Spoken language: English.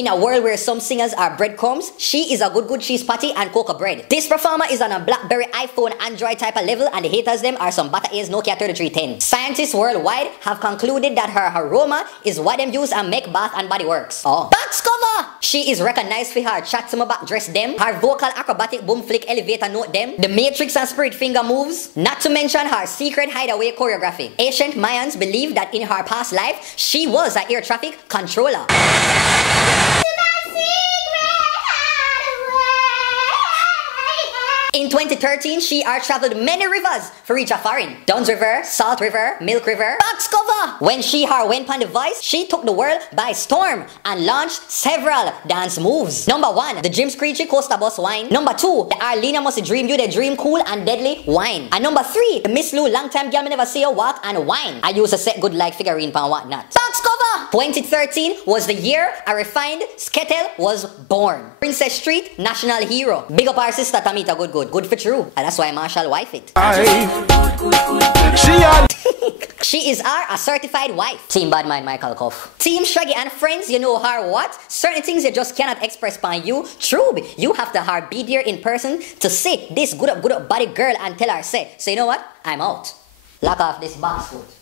In a world where some singers are breadcrumbs, she is a good cheese patty and cocoa bread. This performer is on a BlackBerry, iPhone, Android type of level, and the haters them are some Bata A's Nokia 3310. Scientists worldwide have concluded that her aroma is what them use and make bath and body works. Oh. Box cover! She is recognized for her chat to my back dress them, her vocal acrobatic boom flick elevator note them, the matrix and spirit finger moves, not to mention her secret hideaway choreography. Ancient Mayans believe that in her past life, she was an air traffic controller. In 2013, she traveled many rivers for reach a foreign. Duns River, Salt River, Milk River, box cover. When she went on the voice, she took the world by storm and launched several dance moves. Number 1, the Jim Screechy Coaster Bus wine. Number 2, the Arlena Must Dream You, the Dream Cool and Deadly wine. And number 3, the Miss Lou Long Time Girl Me Never See Her Walk and wine. I used to set good like figurine pan whatnot. Box cover. 2013 was the year a refined Skettle was born. Princess Street, national hero. Big up our sister Tamita Good for true. And that's why Marshall wife it. She is a certified wife. Team Bad Mind Michael Koff. Team Shaggy and friends, you know her what? Certain things you just cannot express by you. True, you have to her be there in person to see this good up body girl and tell her say, so you know what? I'm out. Lock off this box foot.